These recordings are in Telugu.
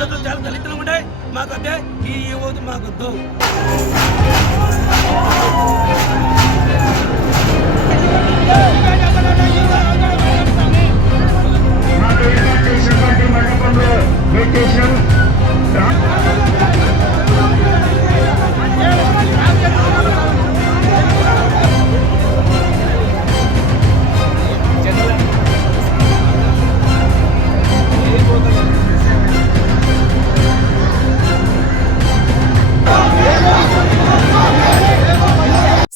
వసతులు చాలా దళితులు ఉన్నాయి. మాకైతే ఈ ఓటు మాకొద్దు.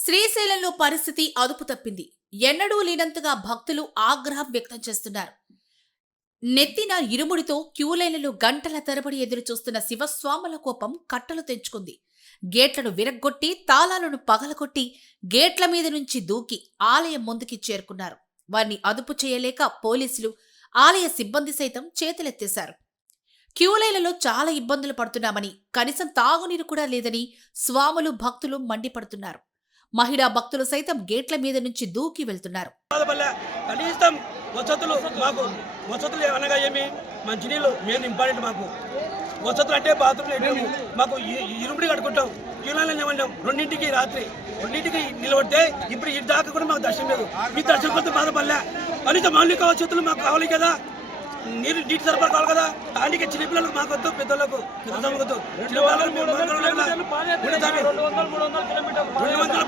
శ్రీశైలంలో పరిస్థితి అదుపు తప్పింది. ఎన్నడూ లేనంతగా భక్తులు ఆగ్రహం వ్యక్తం చేస్తున్నారు. నెత్తిన ఇరుముడితో క్యూలైన్లలో గంటల తరబడి ఎదురు చూస్తున్న శివస్వాముల కోపం కట్టలు తెంచుకుంది. గేట్లను విరగ్గొట్టి తాళాలను పగలగొట్టి గేట్ల మీద నుంచి దూకి ఆలయం ముందుకి చేరుకున్నారు. వారిని అదుపు చేయలేక పోలీసులు, ఆలయ సిబ్బంది సైతం చేతులెత్తేశారు. క్యూలైన్లలో చాలా ఇబ్బందులు పడుతున్నామని, కనీసం తాగునీరు కూడా లేదని స్వాములు, భక్తులు మండిపడుతున్నారు. మహిళా భక్తులు సైతం గేట్ల మీద నుంచి దూకి వెళ్తున్నారు. కనీసం వసతులు మాకు వసతులు అనగా ఏమి, మంచినీళ్ళు మెయిన్ ఇంపార్టెంట్. మాకు వసతులు అంటే బాత్రూమ్లు మాకు ఇరుముడి కట్టుకుంటాం. క్యూలైన్లో ఏమన్నాం 2ంటికి రాత్రి 2ంటికి నిలబడితే ఇప్పుడు ఈ దాకా కూడా మాకు దర్శనం లేదు. మీ దర్శనం కొంత బాధపడలే. కనీసం మౌలిక వసతులు మాకు కావాలి కదా. నీటి సరఫరా కావాలి కదా. దానికి చిన్నపిల్లలకు మాకొద్దు, పెద్దలకు పెద్దలకు 200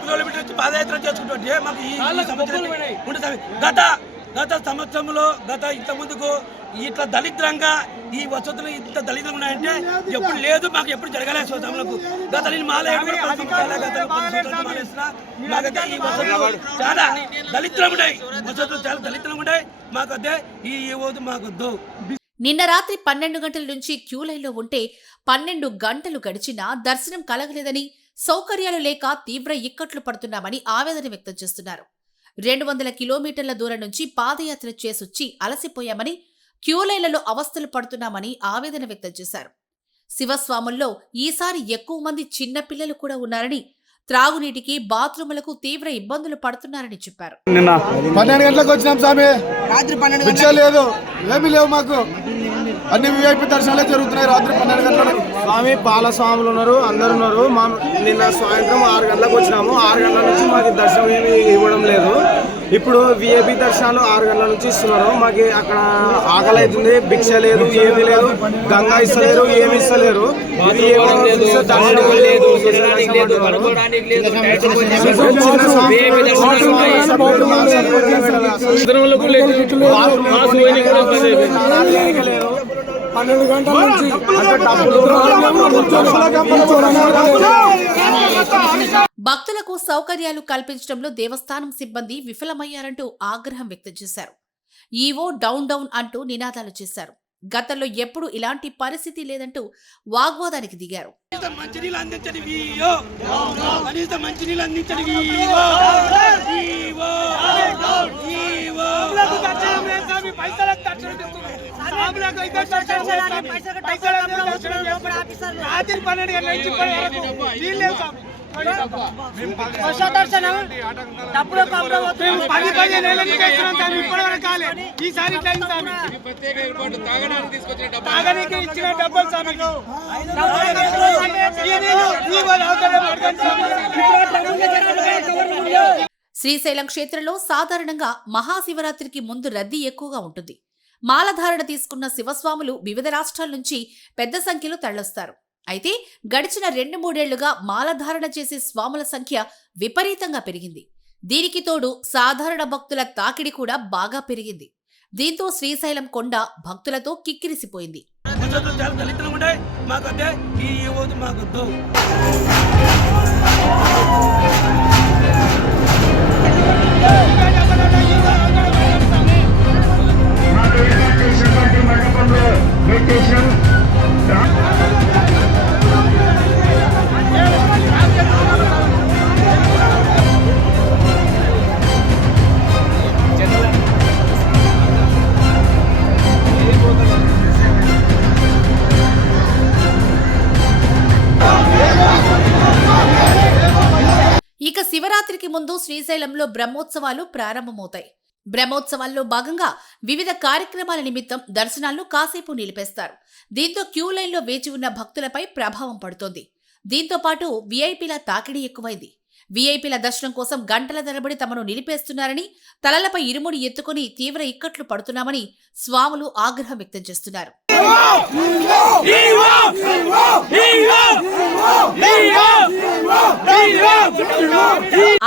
కిలోమీటర్లు వచ్చి పాదయాత్ర చేసుకుంటుంటే మాకు ఈ సంవత్సరం గత సంవత్సరంలో ఇంత ముందుకు ఇట్లా దళిద్రంగా ఈ వసతులు ఇంత దళిద్రంగా ఉన్నాయంటే ఎప్పుడు లేదు, మాకు ఎప్పుడు జరగలేదు. స్వతంలకు గత నేను మాకైతే ఈ వసతులు చాలా దళిద్రం ఉన్నాయి. వసతులు చాలా దళిద్రంగా ఉన్నాయి. మాకైతే ఈ ఓటు మాకొద్దు. నిన్న రాత్రి 12 గంటల నుంచి క్యూలైన్లో ఉంటే 12 గంటలు గడిచినా దర్శనం కలగలేదని, సౌకర్యాలు లేక తీవ్ర ఇక్కట్లు పడుతున్నామని ఆవేదన వ్యక్తం చేస్తున్నారు. 200 కిలోమీటర్ల దూరం నుంచి పాదయాత్ర చేసొచ్చి అలసిపోయామని, క్యూలైన్లలో అవస్థలు పడుతున్నామని ఆవేదన వ్యక్తం చేశారు. శివస్వాముల్లో ఈసారి ఎక్కువ మంది చిన్నపిల్లలు కూడా ఉన్నారని, త్రాగునీటికి, బాత్రూములకు తీవ్ర ఇబ్బందులు పడుతున్నారని చెప్పారు. నిన్న 12 గంటలకు వచ్చినాం స్వామి. రాత్రి 12 లేదు, ఏమీ లేవు మాకు. అన్ని విఐపి దర్శనాలే జరుగుతున్నాయి. రాత్రి 12 గంటలకు స్వామి పాల స్వాములు ఉన్నారు, అందరు ఉన్నారు. నిన్న సాయంత్రం 6 గంటలకు వచ్చినాము. 6 గంటల నుంచి మాకు దర్శనం ఏమి ఇవ్వడం లేదు. ఇప్పుడు విఐపి దర్శనాలు 6 గంటల నుంచి ఇస్తున్నారు. మాకు అక్కడ ఆకలి అవుతుంది, భిక్ష లేదు, ఏమీ లేదు, గంగా ఇస్తలేరు, ఏమి ఇస్తలేరు. భక్తులకు సౌకర్యాలు కల్పించడంలో దేవస్థానం సిబ్బంది విఫలమయ్యారంటూ ఆగ్రహం వ్యక్తం చేశారు. ఈవో డౌన్ డౌన్ అంటూ నినాదాలు చేశారు. గతంలో ఎప్పుడు ఇలాంటి పరిస్థితి లేదంటూ వాగ్వాదానికి దిగారు. శ్రీశైలం క్షేత్రంలో సాధారణంగా మహాశివరాత్రికి ముందు రద్దీ ఎక్కువగా ఉంటుంది. మాలధారణ తీసుకున్న శివస్వాములు వివిధ రాష్ట్రాల నుంచి పెద్ద సంఖ్యలో తరలిస్తారు. అయితే గడిచిన 2-3 ఏళ్లుగా మాలధారణ చేసే స్వాముల సంఖ్య విపరీతంగా పెరిగింది. దీనికి తోడు సాధారణ భక్తుల తాకిడి కూడా బాగా పెరిగింది. దీంతో శ్రీశైలం కొండ భక్తులతో కిక్కిరిసిపోయింది. ఇక శివరాత్రికి ముందు శ్రీశైలంలో బ్రహ్మోత్సవాలు ప్రారంభమవుతాయి. బ్రహ్మోత్సవాల్లో భాగంగా వివిధ కార్యక్రమాల నిమిత్తం దర్శనాలను కాసేపు నిలిపేస్తారు. దీంతో క్యూ లైన్లో వేచి ఉన్న భక్తులపై ప్రభావం పడుతోంది. దీంతో పాటు వీఐపీల తాకిడి ఎక్కువైంది. వీఐపీల దర్శనం కోసం గంటల తరబడి తమను నిలిపేస్తున్నారని, తలలపై ఇరుముడి ఎత్తుకుని తీవ్ర ఇక్కట్లు పడుతున్నామని స్వాములు ఆగ్రహం వ్యక్తం చేస్తున్నారు.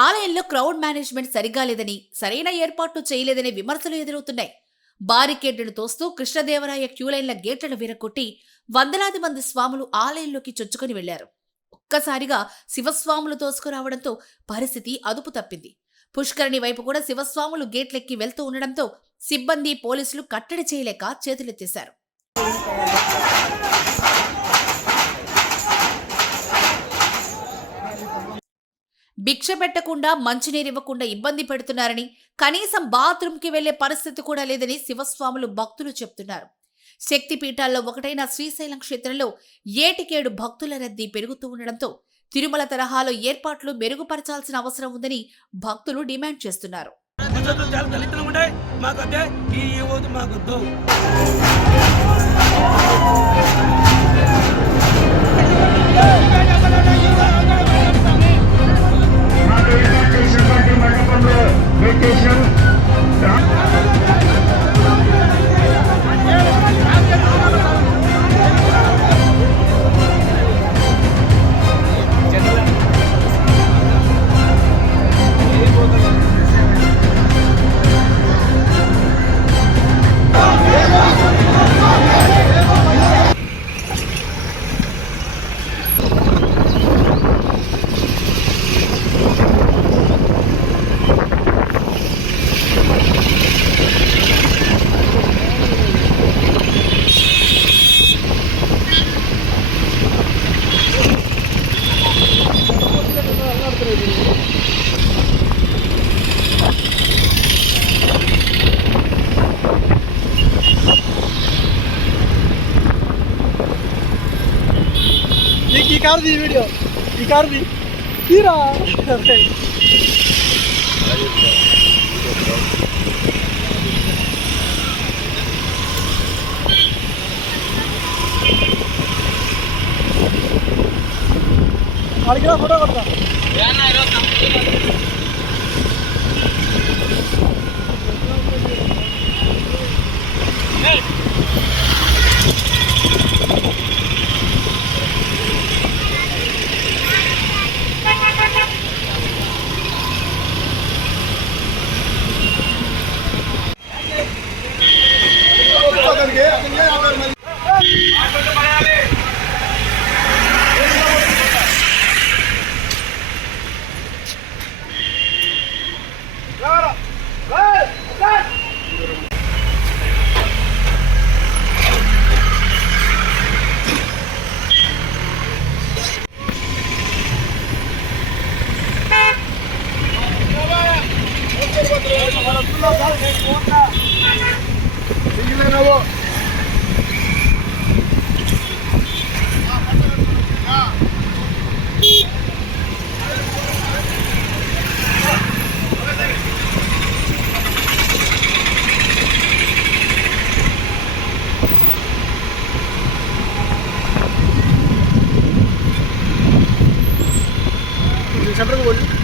ఆలయంలో క్రౌడ్ మేనేజ్మెంట్ సరిగా లేదని, సరైన ఏర్పాట్లు చేయలేదనే విమర్శలు ఎదురవుతున్నాయి. బారికేడ్లను తోస్తూ కృష్ణదేవరాయ క్యూలైన్ల గేట్లను విరగొట్టి వందలాది మంది స్వాములు ఆలయంలోకి చొచ్చుకొని వెళ్లారు. ఒక్కసారిగా శివస్వాములు తోసుకురావడంతో పరిస్థితి అదుపు తప్పింది. పుష్కరిణి వైపు కూడా శివస్వాములు గేట్లెక్కి వెళ్తూ ఉండడంతో సిబ్బంది, పోలీసులు కట్టడి చేయలేక చేతులెత్తేశారు. భిక్ష పెట్టకుండా, మంచినీరివ్వకుండా ఇబ్బంది పెడుతున్నారని, కనీసం బాత్రూంకి వెళ్లే పరిస్థితి కూడా లేదని శివస్వాములు భక్తులు చెప్తున్నారు. శక్తిపీఠాల్లో ఒకటైన శ్రీశైలం క్షేత్రంలో ఏటికేడు భక్తుల రద్దీ పెరుగుతూ ఉండడంతో తిరుమల తరహాలో ఏర్పాట్లు మెరుగుపరచాల్సిన అవసరం ఉందని భక్తులు డిమాండ్ చేస్తున్నారు. ఈ కారు తీ వీడియో, ఈ కారు తీరా అడిగినా ఫోటో కొడతా. సెంటర్కి పోయి